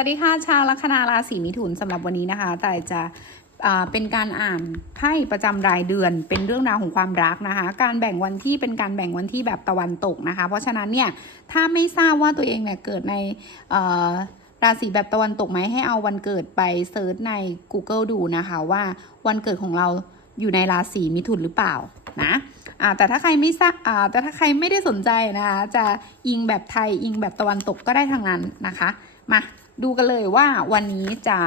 สวัสดีค่ะชาวลัคนาราศีมิถุนสำหรับวันนี้นะคะ แต่จะเป็นการอ่านไพ่ประจำรายเดือน เป็นเรื่องราวของความรักนะคะ การแบ่งวันที่เป็นการแบ่งวันที่แบบตะวันตกนะคะ เพราะฉะนั้นเนี่ยถ้าไม่ทราบว่าตัวเองเนี่ยเกิดในราศีแบบตะวันตกไหมให้เอาวันเกิดไปเซิร์ชใน Google ดูนะคะว่าวันเกิดของเราอยู่ในราศีมิถุนหรือเปล่านะแต่ถ้าใครไม่ทราบแต่ถ้าใครไม่ได้สนใจนะคะจะอิงแบบไทยอิงแบบตะวันตกก็ได้ทางนั้นนะคะ มา ดูกันเลยว่าวันนี้จะ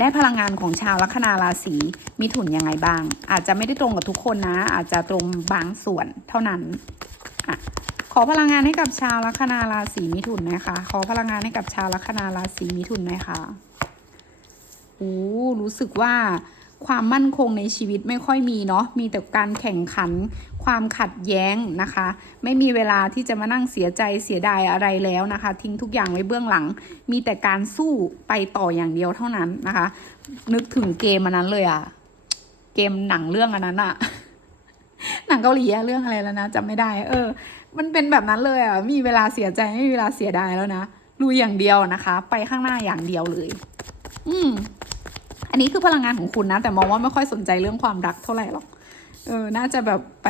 ได้พลังงานของชาวลัคนาราศีมิถุนยังไงบ้าง อาจจะไม่ได้ตรงกับทุกคนนะ อาจจะตรงบางส่วนเท่านั้นอขอพลังงานให้กับชาวลัคนาราศีมิถุนนะคะ ขอพลังงานให้กับชาวลัคนาราศีมิถุนหนะคะโอ้รู้สึกว่าความมั่นคงในชีวิตไม่ค่อยมีเนาะ มีแต่การแข่งขัน ความขัดแย้งนะคะ ไม่มีเวลาที่จะมานั่งเสียใจเสียดายอะไรแล้วนะคะ ทิ้งทุกอย่างไว้เบื้องหลัง มีแต่การสู้ไปต่ออย่างเดียวเท่านั้นนะคะ นึกถึงเกมอันนั้นเลยอะเกมหนังเรื่องอันนั้นอะหนังเกาหลีเรื่องอะไรแล้วนะจำไม่ได้ เออ มันเป็นแบบนั้นเลยอะมีเวลาเสียใจไม่มีเวลาเสียดายแล้วนะลุยอย่างเดียวนะคะ ไปข้างหน้าอย่างเดียวเลย อืมอันนี้คือพลังงานของคุณนะ แต่มองว่าไม่ค่อยสนใจเรื่องความรักเท่าไหร่หรอก เออน่าจะแบบไป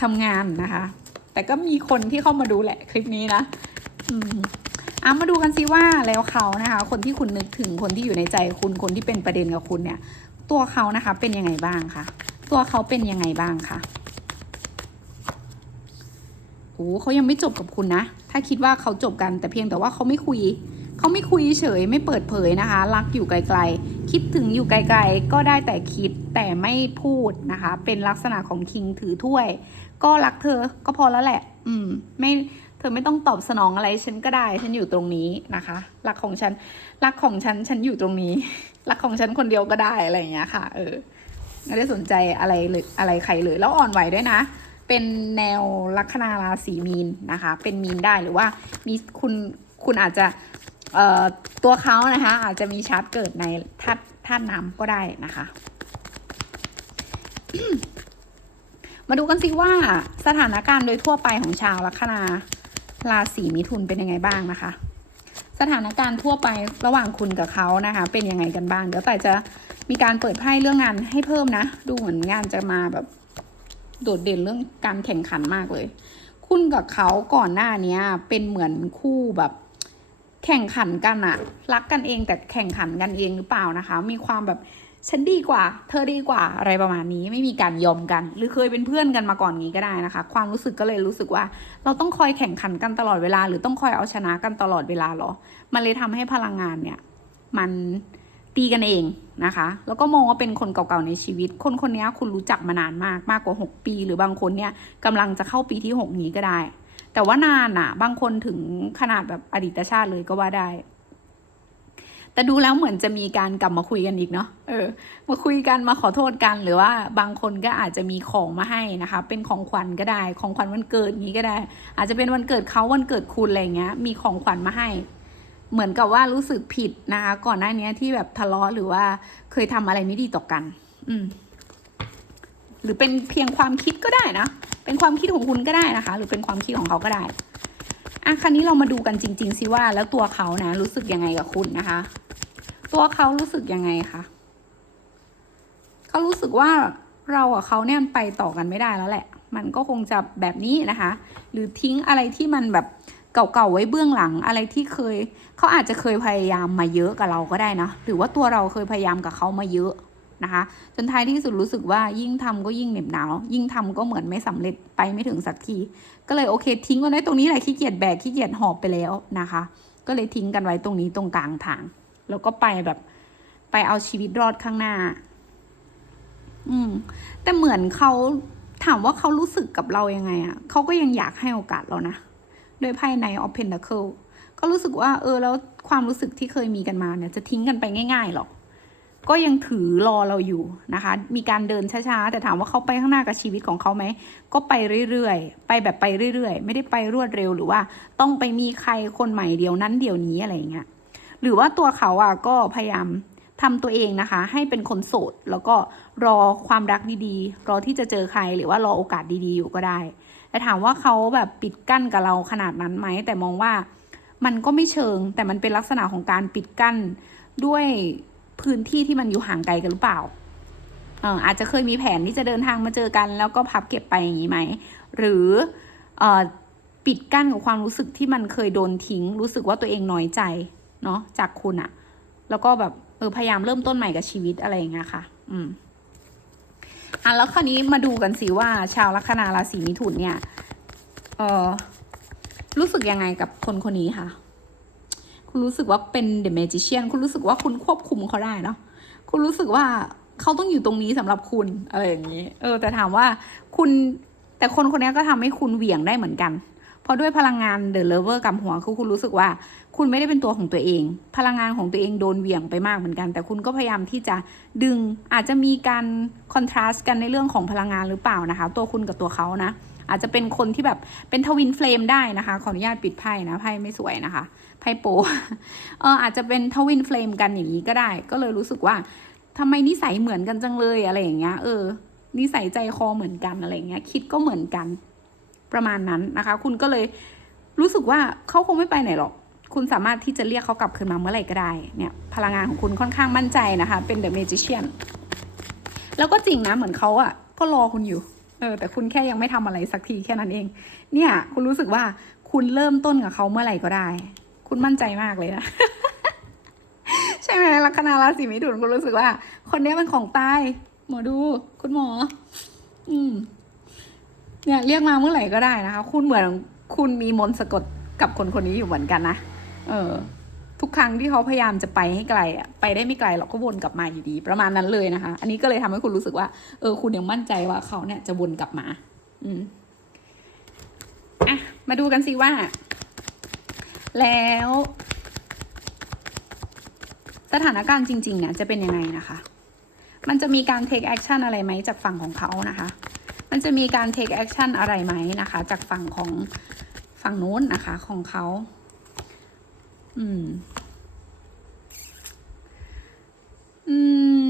ทำงานนะคะ แต่ก็มีคนที่เข้ามาดูแหละคลิปนี้นะอืมอะมาดูกันสิว่าแล้วเขานะคะ คนที่คุณนึกถึงคนที่อยู่ในใจคุณคนที่เป็นประเด็นกับคุณเนี่ย ตัวเขานะคะเป็นยังไงบ้างคะตัวเขาเป็นยังไงบ้างคะโอ้เขายังไม่จบกับคุณนะ ถ้าคิดว่าเขาจบกันแต่เพียงแต่ว่าเขาไม่คุย เขาไม่คุยเฉยไม่เปิดเผยนะคะ รักอยู่ไกล ๆ คิดถึงอยู่ไกลๆ ก็ได้แต่คิดแต่ไม่พูดนะคะ เป็นลักษณะของคิงถือถ้วย ก็รักเธอก็พอแล้วแหละ อืม ไม่เธอไม่ต้องตอบสนองอะไรฉันก็ได้ฉันอยู่ตรงนี้นะคะรักของฉันรักของฉันฉันอยู่ตรงนี้รักของฉันคนเดียวก็ได้อะไรอย่างเงี้ยค่ะ เออไม่ได้สนใจอะไรเลยอะไรใครเลยแล้วอ่อนไหวด้วยนะ เป็นแนวลัคนาราศีมีนนะคะ เป็นมีนได้หรือว่ามีคุณคุณอาจจะ ตัวเขานะคะอาจจะมีชาร์ตเกิดในธาตุธาตุน้ำก็ได้นะคะ มาดูกันสิว่าสถานการณ์โดยทั่วไปของชาวลัคนาราศีมิถุนเป็นยังไงบ้างนะคะ สถานการณ์ทั่วไประหว่างคุณกับเขานะคะ เป็นยังไงกันบ้างเดี๋ยวแต่จะมีการเปิดไพ่เรื่องงานให้เพิ่มนะ ดูเหมือนงานจะมาแบบโดดเด่นเรื่องการแข่งขันมากเลย คุณกับเขาก่อนหน้านี้เป็นเหมือนคู่แบบ แข่งขันกันอะรักกันเองแต่แข่งขันกันเองหรือเปล่านะคะ มีความแบบฉันดีกว่า เธอดีกว่าอะไรประมาณนี้ไม่มีการยอมกัน หรือเคยเป็นเพื่อนกันมาก่อนงี้ก็ได้นะคะ ความรู้สึกก็เลยรู้สึกว่า เราต้องคอยแข่งขันกันตลอดเวลา หรือต้องคอยเอาชนะกันตลอดเวลาหรอ มันเลยทำให้พลังงานเนี่ย มันตีกันเองนะคะ แล้วก็มองว่าเป็นคนเก่าๆในชีวิต คนคนนี้คุณรู้จักมานานมากมากกว่า 6 ปี หรือบางคนเนี่ยกำลังจะเข้าปีที่ 6 นี้ก็ได้ แต่ว่านานอะบางคนถึงขนาดแบบอดีตชาติเลยก็ว่าได้ แต่ดูแล้วเหมือนจะมีการกลับมาคุยกันอีกเนาะเออ มาคุยกันมาขอโทษกันหรือว่าบางคนก็อาจจะมีของมาให้นะคะ เป็นของขวัญก็ได้ ของขวัญวันเกิดนี้ก็ได้ อาจจะเป็นวันเกิดเขาวันเกิดคุณอะไรเงี้ย มีของขวัญมาให้เหมือนกับว่ารู้สึกผิดนะคะ ก่อนหน้านี้ที่แบบทะเลาะหรือว่าเคยทำอะไรไม่ดีต่อกัน อืม หรือเป็นเพียงความคิดก็ได้นะ เป็นความคิดของคุณก็ได้นะคะ หรือเป็นความคิดของเขาก็ได้อะคราวนี้เรามาดูกันจริง ๆ สิว่าแล้วตัวเขานะ รู้สึกยังไงกับคุณนะคะ ตัวเขารู้สึกยังไงคะเขารู้สึกว่าเรากับเขาเนี่ยไปต่อกันไม่ได้แล้วแหละ มันก็คงจะแบบนี้นะคะ หรือทิ้งอะไรที่มันแบบเก่าๆไว้เบื้องหลังอะไรที่เคย เขาอาจจะเคยพยายามมาเยอะกับเราก็ได้นะ หรือว่าตัวเราเคยพยายามกับเขามาเยอะ นะคะ จนท้ายที่สุดรู้สึกว่ายิ่งทำก็ยิ่งเหน็บหนาว ยิ่งทำก็เหมือนไม่สำเร็จไปไม่ถึงสักที ก็เลยโอเค ทิ้งกันไว้ตรงนี้แหละขี้เกียจแบกขี้เกียจหอบไปแล้วนะคะ ก็เลยทิ้งกันไว้ตรงนี้ตรงกลางทาง แล้วก็ไปแบบไปเอาชีวิตรอดข้างหน้า อืม แต่เหมือนเขาถามว่าเขารู้สึกกับเรายังไงอะ่ะเขาก็ยังอยากให้โอกาสเรานะโดยไพ่ใน of Pentacle ก็รู้สึกว่า เออ แล้วความรู้สึกที่เคยมีกันมาเนี่ย จะทิ้งกันไปง่ายๆหรอก ก็ยังถือรอเราอยู่นะคะ มีการเดินช้าๆ แต่ถามว่าเขาไปข้างหน้ากับชีวิตของเขาไหม ก็ไปเรื่อยๆ ไปแบบไปเรื่อยๆ ไม่ได้ไปรวดเร็วหรือว่าต้องไปมีใครคนใหม่เดียวนั้นเดียวนี้อะไรอย่างเงี้ย หรือว่าตัวเขาอะก็พยายามทำตัวเองนะคะ ให้เป็นคนโสด แล้วก็รอความรักดีๆ รอที่จะเจอใครหรือว่ารอโอกาสดีๆ อยู่ก็ได้ แต่ถามว่าเขาแบบปิดกั้นกับเราขนาดนั้นไหม แต่มองว่ามันก็ไม่เชิง แต่มันเป็นลักษณะของการปิดกั้นด้วย พื้นที่ที่มันอยู่ห่างไกลกันหรือเปล่าเอออาจจะเคยมีแผนที่จะเดินทางมาเจอกัน แล้วก็พับเก็บไปอย่างนี้ไหม หรือเออปิดกั้นกับความรู้สึกที่มันเคยโดนทิ้ง รู้สึกว่าตัวเองน้อยใจเนาะจากคุณอะแล้วก็แบบเออพยายามเริ่มต้นใหม่กับชีวิตอะไรอย่างเงี้ยค่ะ อืมอะแล้วคราวนี้มาดูกันสิว่า ชาวลัคนาราศีมิถุนเนี่ย เออรู้สึกยังไงกับคนคนนี้ค่ะ คุณรู้สึกว่าเป็นเดอะเมจิเชียนคุณรู้สึกว่าคุณควบคุมเขาได้เนาะคุณรู้สึกว่าเขาต้องอยู่ตรงนี้สำหรับคุณอะไรอย่างนี้ เออ แต่ถามว่าคุณแต่คนคนนี้ก็ทำให้คุณเหวี่ยงได้เหมือนกันเพราะด้วยพลังงานเดอะเลเวอร์กับหัวคือคุณรู้สึกว่า คุณไม่ได้เป็นตัวของตัวเอง พลังงานของตัวเองโดนเหวี่ยงไปมากเหมือนกัน แต่คุณก็พยายามที่จะดึงอาจจะมีการคอนทราสต์กันในเรื่องของพลังงานหรือเปล่านะคะ ตัวคุณกับตัวเขานะ อาจจะเป็นคนที่แบบเป็นทวินเฟลมได้นะคะ ขออนุญาตปิดไพ่นะไพ่ไม่สวยนะคะไพ่โปเอออาจจะเป็นทวินเฟลมกันอย่างนี้ก็ได้ ก็เลยรู้สึกว่าทำไมนิสัยเหมือนกันจังเลยอะไรอย่างเงี้ยเออนิสัยใจคอเหมือนกันอะไรอย่างเงี้ย คิดก็เหมือนกันประมาณนั้นนะคะ คุณก็เลยรู้สึกว่าเขาคงไม่ไปไหนหรอก คุณสามารถที่จะเรียกเขากลับคืนมาเมื่อไหร่ก็ได้เนี่ยพลังงานของคุณค่อนข้างมั่นใจนะคะ เป็นเดอะเมจิเชียนแล้วก็จริงนะเหมือนเขาอะก็รอคุณอยู่ เออแต่คุณแค่ยังไม่ทำอะไรสักทีแค่นั้นเอง เนี่ย คุณรู้สึกว่าคุณเริ่มต้นกับเขาเมื่อไหร่ก็ได้ คุณมั่นใจมากเลยนะใช่ไหมลัคนาราศีมิถุนคุณรู้สึกว่า คนนี้เป็นของตายหมอดู คุณหมอ อืม เนี่ย เรียกมาเมื่อไหร่ก็ได้นะคะ คุณเหมือนคุณมีมนต์สะกดกับคนคนนี้อยู่เหมือนกันนะเออ ทุกครั้งที่เขาพยายามจะไปให้ไกลอะไปได้ไม่ไกลหรอกก็วนกลับมาอยู่ดี ประมาณนั้นเลยนะคะ อันนี้ก็เลยทำให้คุณรู้สึกว่าเออคุณยังมั่นใจว่าเขาเนี่ยจะวนกลับมา อืมอะมาดูกันสิว่า แล้ว สถานการณ์จริงๆเนี่ยจะเป็นยังไงนะคะ มันจะมีการ take action อะไรไหมจากฝั่งของเขานะคะมันจะมีการ take action อะไรไหมนะคะ จากฝั่งของฝั่งนู้นนะคะของเขา อืม อืม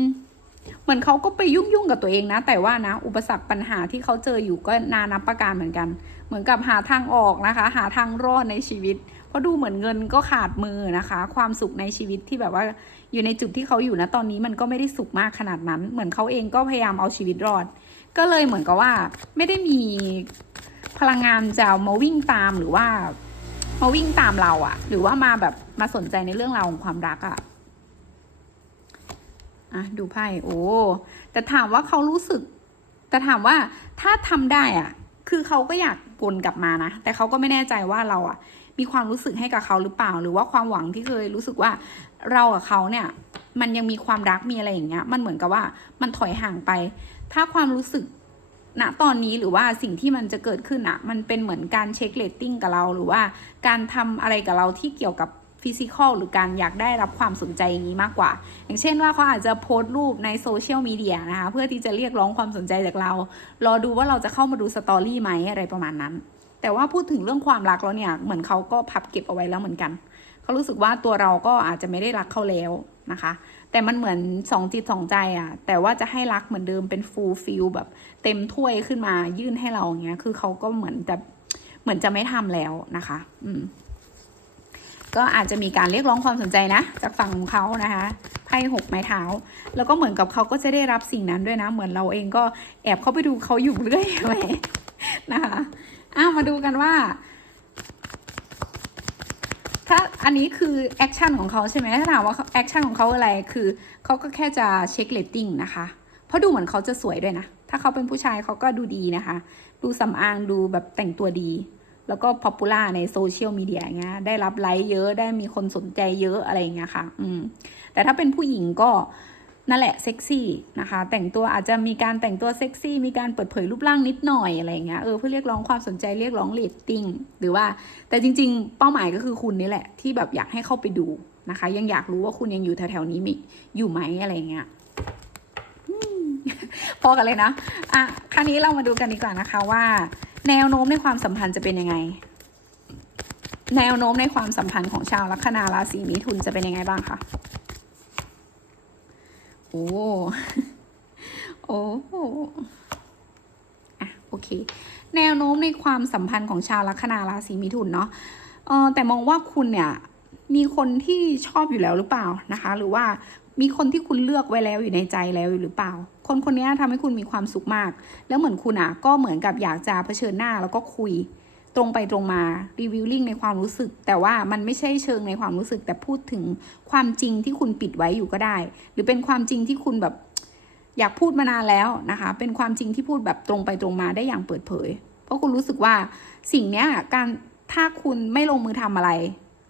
เหมือนเขาก็ไปยุ่งยุ่งๆกับตัวเองนะ แต่ว่านะ อุปสรรคปัญหาที่เขาเจออยู่ก็นานับประการเหมือนกัน เหมือนกับหาทางออกนะคะ หาทางรอดในชีวิต เพราะดูเหมือนเงินก็ขาดมือนะคะ ความสุขในชีวิตที่แบบว่า อยู่ในจุดที่เขาอยู่นะตอนนี้มันก็ไม่ได้สุขมากขนาดนั้น เหมือนเขาเองก็พยายามเอาชีวิตรอด ก็เลยเหมือนกับว่า ไม่ได้มีพลังงานจะมาวิ่งตามหรือว่า มาวิ่งตามเราอะหรือว่ามาแบบมาสนใจในเรื่องราวของความรักอะอะดูไพ่โอ้แต่ถามว่าเขารู้สึก แต่ถามว่าถ้าทำได้อะคือเขาก็อยากวนกลับมานะ แต่เขาก็ไม่แน่ใจว่าเราอะมีความรู้สึกให้กับเขาหรือเปล่า หรือว่าความหวังที่เคยรู้สึกว่าเรากับเขาเนี่ย มันยังมีความรักมีอะไรอย่างเงี้ย มันเหมือนกับว่ามันถอยห่างไป ถ้าความรู้สึก ณตอนนี้หรือว่าสิ่งที่มันจะเกิดขึ้นอะมันเป็นเหมือนการเช็คเลตติ้งกับเรา หรือว่าการทำอะไรกับเราที่เกี่ยวกับฟิสิกอลหรือการอยากได้รับความสนใจอย่างนี้มากกว่า อย่างเช่นว่าเขาอาจจะโพสต์รูปในโซเชียลมีเดียนะคะ เพื่อที่จะเรียกร้องความสนใจจากเรา รอดูว่าเราจะเข้ามาดูสตอรี่ไหมอะไรประมาณนั้น แต่ว่าพูดถึงเรื่องความรักแล้วเนี่ย เหมือนเขาก็พับเก็บเอาไว้แล้วเหมือนกัน เขารู้สึกว่าตัวเราก็อาจจะไม่ได้รักเขาแล้ว นะคะ แต่มันเหมือนสองจิตสองใจอะแต่ว่าจะให้รักเหมือนเดิมเป็นฟูลฟิลแบบเต็มถ้วยขึ้นมายื่นให้เราอย่างเงี้ย คือเขาก็เหมือนจะเหมือนจะไม่ทำแล้วนะคะ อืม ก็อาจจะมีการเรียกร้องความสนใจนะ จากฝั่งของเขานะคะไพ่หกไม้เท้า แล้วก็เหมือนกับเขาก็จะได้รับสิ่งนั้นด้วยนะ เหมือนเราเองก็แอบเข้าไปดูเขาอยู่เรื่อยเลยนะคะอ้าวมาดูกันว่า ถ้าอันนี้คือแอคชั่นของเขาใช่ไหมถ้าถามว่าแอคชั่นของเขาอะไรคือเขาก็แค่จะเช็คเลตติ้งนะคะ เพราะดูเหมือนเขาจะสวยด้วยนะ ถ้าเขาเป็นผู้ชายเขาก็ดูดีนะคะ ดูสำอางดูแบบแต่งตัวดี แล้วก็พ o p ปูล่าในโซเชียลมีเดียอย่างเงี้ยได้รับไลค์เยอะได้มีคนสนใจเยอะอะไรเงี้ยค่ะ อืมแต่ถ้าเป็นผู้หญิงก็ นั่นแหละเซ็กซี่นะคะ แต่งตัวอาจจะมีการแต่งตัวเซ็กซี่ มีการเปิดเผยรูปร่างนิดหน่อยอะไรเงี้ยเออเพื่อเรียกร้องความสนใจเรียกร้องเรตติ้งหรือว่าแต่จริง ๆ เป้าหมายก็คือคุณนี่แหละ ที่แบบอยากให้เข้าไปดูนะคะ ยังอยากรู้ว่าคุณยังอยู่แถวๆนี้มีอยู่ไหมอะไรเงี้ยพอกันเลยนะอะคราวนี้เรามาดูกันดีกว่านะคะว่า แนวโน้มในความสัมพันธ์จะเป็นยังไง แนวโน้มในความสัมพันธ์ของชาวลัคนาราศีมิถุนจะเป็นยังไงบ้างคะ โอ้โอ้อะโอเค แนวโน้มในความสัมพันธ์ของชาวลัคนาราศีมิถุนเนาะเออแต่มองว่าคุณเนี่ย มีคนที่ชอบอยู่แล้วหรือเปล่านะคะ หรือว่ามีคนที่คุณเลือกไว้แล้วอยู่ในใจแล้วหรือเปล่า คนคนนี้ทำให้คุณมีความสุขมาก แล้วเหมือนคุณอะ ก็เหมือนกับอยากจะเผชิญหน้าแล้วก็คุย ตรงไปตรงมารีวิวลิ่งในความรู้สึก แต่ว่ามันไม่ใช่เชิงในความรู้สึก แต่พูดถึงความจริงที่คุณปิดไว้อยู่ก็ได้ หรือเป็นความจริงที่คุณแบบอยากพูดมานานแล้วนะคะ เป็นความจริงที่พูดแบบตรงไปตรงมาได้อย่างเปิดเผย เพราะคุณรู้สึกว่าสิ่งเนี้ยการถ้าคุณไม่ลงมือทำอะไร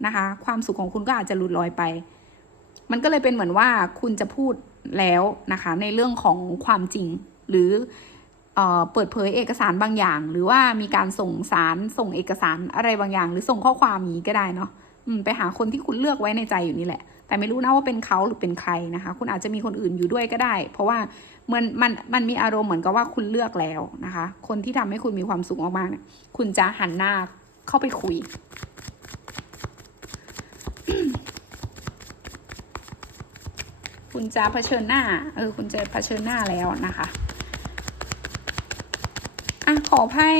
นะคะ ความสุขของคุณก็อาจจะหลุดลอยไป มันก็เลยเป็นเหมือนว่าคุณจะพูดแล้วนะคะ ในเรื่องของความจริงหรือ เปิดเผยเอกสารบางอย่าง หรือว่ามีการส่งสารส่งเอกสารอะไรบางอย่าง หรือส่งข้อความนี้ก็ได้เนาะไปหาคนที่คุณเลือกไว้ในใจอยู่นี่แหละ แต่ไม่รู้นะว่าเป็นเขาหรือเป็นใครนะคะ คุณอาจจะมีคนอื่นอยู่ด้วยก็ได้ เพราะว่ามันมันมันมีอารมณ์เหมือนกับว่าคุณเลือกแล้วนะคะ คนที่ทำให้คุณมีความสุขมากๆเนี่ยคุณจะหันหน้าเข้าไปคุยคุณจะเผชิญหน้า เออ คุณจะเผชิญหน้าแล้วนะคะ อะขอไพ่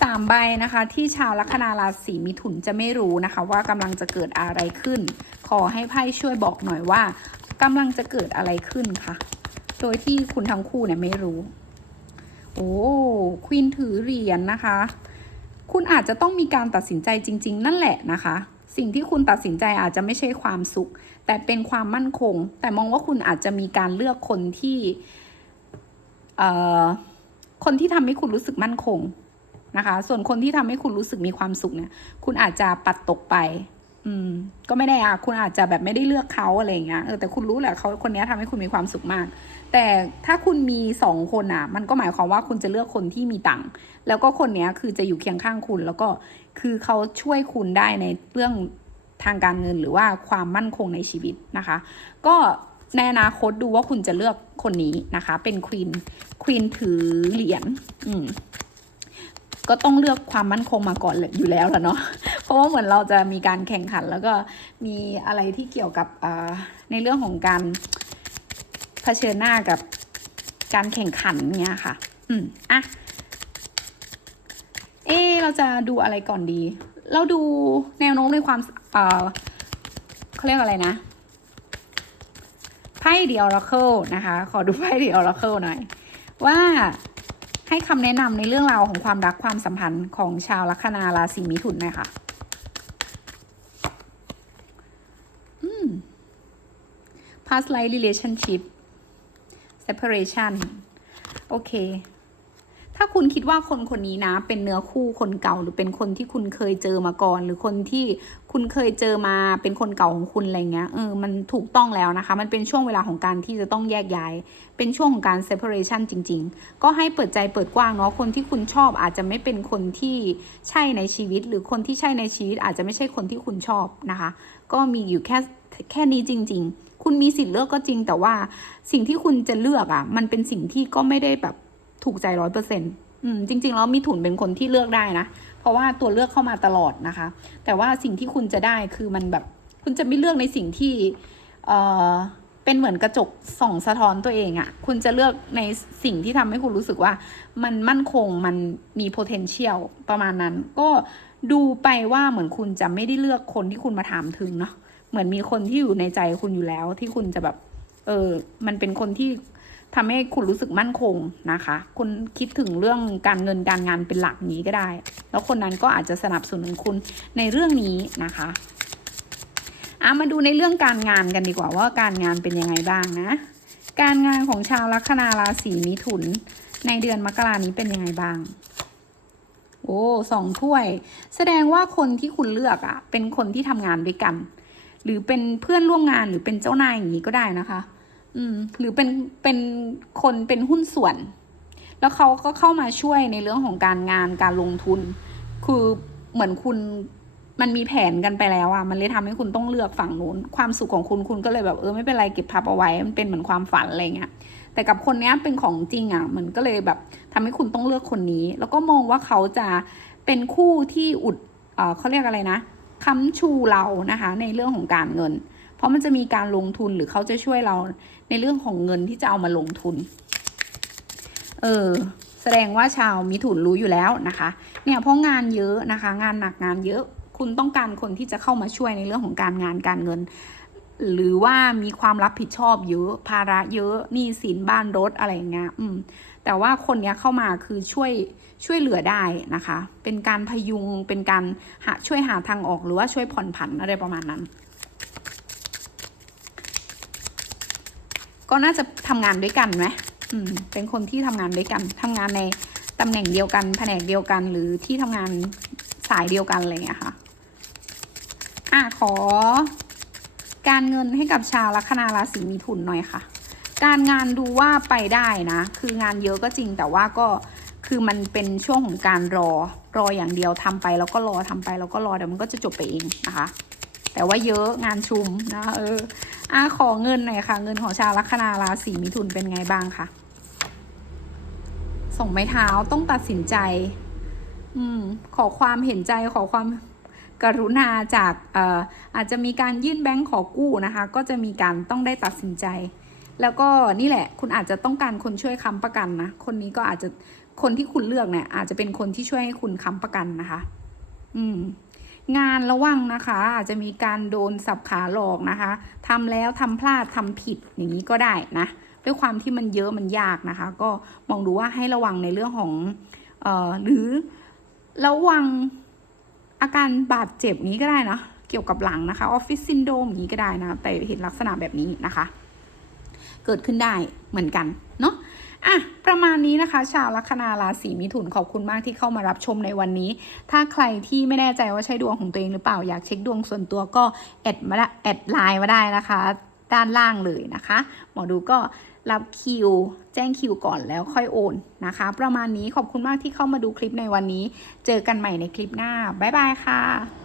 สามใบนะคะ ที่ชาวลัคนาราศีมิถุนจะไม่รู้นะคะ ว่ากำลังจะเกิดอะไรขึ้น ขอให้ไพ่ช่วยบอกหน่อยว่ากำลังจะเกิดอะไรขึ้นค่ะโดยที่คุณทั้งคู่เนี่ยไม่รู้ โอ้ควีนถือเหรียญนะคะ คุณอาจจะต้องมีการตัดสินใจจริง ๆ นั่นแหละนะคะสิ่งที่คุณตัดสินใจอาจจะไม่ใช่ความสุข แต่เป็นความมั่นคง แต่มองว่าคุณอาจจะมีการเลือกคนที่ เอ่อ คนที่ทำให้คุณรู้สึกมั่นคงนะคะ ส่วนคนที่ทำให้คุณรู้สึกมีความสุขเนี่ย คุณอาจจะปัดตกไป อืม ก็ไม่ได้อะคุณอาจจะแบบไม่ได้เลือกเขาอะไรเงี้ย เออ แต่คุณรู้แหละเขาคนนี้ทำให้คุณมีความสุขมาก แต่ถ้าคุณมีสองคนอะมันก็หมายความว่าคุณจะเลือกคนที่มีตังค์ แล้วก็คนเนี้ยคือจะอยู่เคียงข้างคุณ แล้วก็คือเขาช่วยคุณได้ในเรื่องทางการเงินหรือว่าความมั่นคงในชีวิตนะคะ ก็ ในอนาคตดูว่าคุณจะเลือกคนนี้นะคะ เป็นควีนควีนถือเหรียญอืมก็ต้องเลือกความมั่นคงมาก่อนอยู่แล้วแหละเนาะ เพราะว่าเหมือนเราจะมีการแข่งขัน แล้วก็มีอะไรที่เกี่ยวกับอ่าในเรื่องของการเผชิญหน้ากับการแข่งขันเนี่ยค่ะ อืมอะ เอเราจะดูอะไรก่อนดี เราดูแนวโน้มในความ เอ่อเขาเรียกอะไรนะ ไพ่เดียร์เคิลนะคะ ขอดูไพ่เดียร์เคิลหน่อย ว่าให้คำแนะนำในเรื่องราวของความรักความสัมพันธ์ของชาวลัคนาราศีมิถุนหน่อยค่ะอืม past life relationship separation โอเค คุณคิดว่าคนคนนี้นะ เป็นเนื้อคู่คนเก่าหรือเป็นคนที่คุณเคยเจอมาก่อน หรือคนที่คุณเคยเจอมาเป็นคนเก่าของคุณอะไรเงี้ยเออมันถูกต้องแล้วนะคะ มันเป็นช่วงเวลาของการที่จะต้องแยกย้าย เป็นช่วงของการ separation จริง ๆ ก็ให้เปิดใจเปิดกว้างเนาะคนที่คุณชอบอาจจะไม่เป็นคนที่ใช่ในชีวิต หรือคนที่ใช่ในชีวิต อาจจะไม่ใช่คนที่คุณชอบนะคะ ก็มีอยู่แค่แค่นี้จริง ๆ คุณมีสิทธิ์เลือกก็จริง แต่ว่าสิ่งที่คุณจะเลือกอะ่ะ มันเป็นสิ่งที่ก็ไม่ได้แบบถูกใจร้อยเปอร์เซ็นต์ อืมจริงๆแล้วมีถุนเป็นคนที่เลือกได้นะ เพราะว่าตัวเลือกเข้ามาตลอดนะคะ แต่ว่าสิ่งที่คุณจะได้คือมันแบบ คุณจะไม่เลือกในสิ่งที่เอ่อเป็นเหมือนกระจกส่องสะท้อนตัวเองอะ่ะคุณจะเลือกในสิ่งที่ทำให้คุณรู้สึกว่า มันมั่นคงมันมี potential ประมาณนั้น ก็ดูไปว่าเหมือนคุณจะไม่ได้เลือกคนที่คุณมาถามถึงเนาะเหมือนมีคนที่อยู่ในใจคุณอยู่แล้ว ที่คุณจะแบบ เออ มันเป็นคนที่ ทำให้คุณรู้สึกมั่นคงนะคะ คุณคิดถึงเรื่องการเงินการงานเป็นหลักนี้ก็ได้ แล้วคนนั้นก็อาจจะสนับสนุนคุณในเรื่องนี้นะคะอะมาดูในเรื่องการงานกันดีกว่าว่าการงานเป็นยังไงบ้างนะ การงานของชาวลัคนาราศีมิถุน ในเดือนมกรานี้เป็นยังไงบ้าง โอ้สองถ้วย แสดงว่าคนที่คุณเลือกอะ่ะ เป็นคนที่ทำงานด้วยกัน หรือเป็นเพื่อนร่วมงานหรือเป็นเจ้านายอย่างนี้ก็ได้นะคะ อืม หรือเป็นเป็นคนเป็นหุ้นส่วน แล้วเขาก็เข้ามาช่วยในเรื่องของการงานการลงทุน คือเหมือนคุณมันมีแผนกันไปแล้วอะมันเลยทำให้คุณต้องเลือกฝั่งนู้น ความสุขของคุณคุณก็เลยแบบเออไม่เป็นไรเก็บพับเอาไว้ มันเป็นเหมือนความฝันอะไรเงี้ย แต่กับคนนี้เป็นของจริงอะมันก็เลยแบบทำให้คุณต้องเลือกคนนี้ แล้วก็มองว่าเขาจะเป็นคู่ที่อุด เออเขาเรียกอะไรนะค้ำชูเรานะคะ ในเรื่องของการเงิน ราะมันจะมีการลงทุนหรือเขาจะช่วยเราในเรื่องของเงินที่จะเอามาลงทุน เออ แสดงว่าชาวมิถุนรู้อยู่แล้วนะคะ เนี่ยเพราะงานเยอะนะคะ งานหนักงานเยอะ คุณต้องการคนที่จะเข้ามาช่วยในเรื่องของการงานการเงิน หรือว่ามีความรับผิดชอบเยอะ ภาระเยอะ หนี้สินบ้านรถอะไรอย่างเงี้ย อืม แต่ว่าคนเนี้ยเข้ามาคือช่วยช่วยเหลือได้นะคะ เป็นการพยุง เป็นการหาช่วยหาทางออกหรือว่าช่วยผ่อนผันอะไรประมาณนั้น ก็น่าจะทำงานด้วยกันไหมอืมเป็นคนที่ทำงานด้วยกันทำงานในตำแหน่งเดียวกัน แผนกเดียวกัน หรือที่ทำงานสายเดียวกันอะไรอย่างเงี้ยค่ะอะขอ การเงินให้กับชาวลัคนาราศีมิถุนหน่อยค่ะ การงานดูว่าไปได้นะ คืองานเยอะก็จริงแต่ว่าก็คือมันเป็นช่วงของการรอรออย่างเดียวทำไปแล้วก็รอทำไปแล้วก็รอเดี๋ยวมันก็จะจบไปเองนะคะ แต่ว่าเยอะงานชุมนะเอออะขอเงินหน่อยค่ะ เงินของชาวลัคนาราศีมิถุนเป็นไงบ้างคะส่งไม้เท้าต้องตัดสินใจ อืม ขอความเห็นใจขอความกรุณาจากเอ่ออาจจะมีการยื่นแบงค์ขอกู้นะคะ ก็จะมีการต้องได้ตัดสินใจ แล้วก็นี่แหละ คุณอาจจะต้องการคนช่วยค้ำประกันนะ คนนี้ก็อาจจะคนที่คุณเลือกเนี่ยอาจจะเป็นคนที่ช่วยให้คุณค้ำประกันนะคะ อืม งานระวังนะคะ อาจจะมีการโดนสับขาหลอกนะคะทำแล้วทำพลาดทำผิดอย่างนี้ก็ได้นะด้วยความที่มันเยอะมันยากนะคะ ก็มองดูว่าให้ระวังในเรื่องของออหรือระวังอาการบาดเจ็บนี้ก็ได้นะเกี่ยวกับหลังนะคะออฟฟิศซินโดมนี้ก็ได้นะแต่เห็นลักษณะแบบนี้นะคะ เกิดขึ้นได้เหมือนกันเนาะ อะประมาณนี้นะคะ ชาวลัคนาราศีมิถุนขอบคุณมากที่เข้ามารับชมในวันนี้ ถ้าใครที่ไม่แน่ใจว่าใช่ดวงของตัวเองหรือเปล่าอยากเช็คดวงส่วนตัวก็แอดมาได้แอดไลน์มาได้นะคะ ด้านล่างเลยนะคะ หมอดูก็รับคิว แจ้งคิวก่อนแล้วค่อยโอนนะคะ ประมาณนี้ขอบคุณมากที่เข้ามาดูคลิปในวันนี้ เจอกันใหม่ในคลิปหน้าบ๊ายบายค่ะ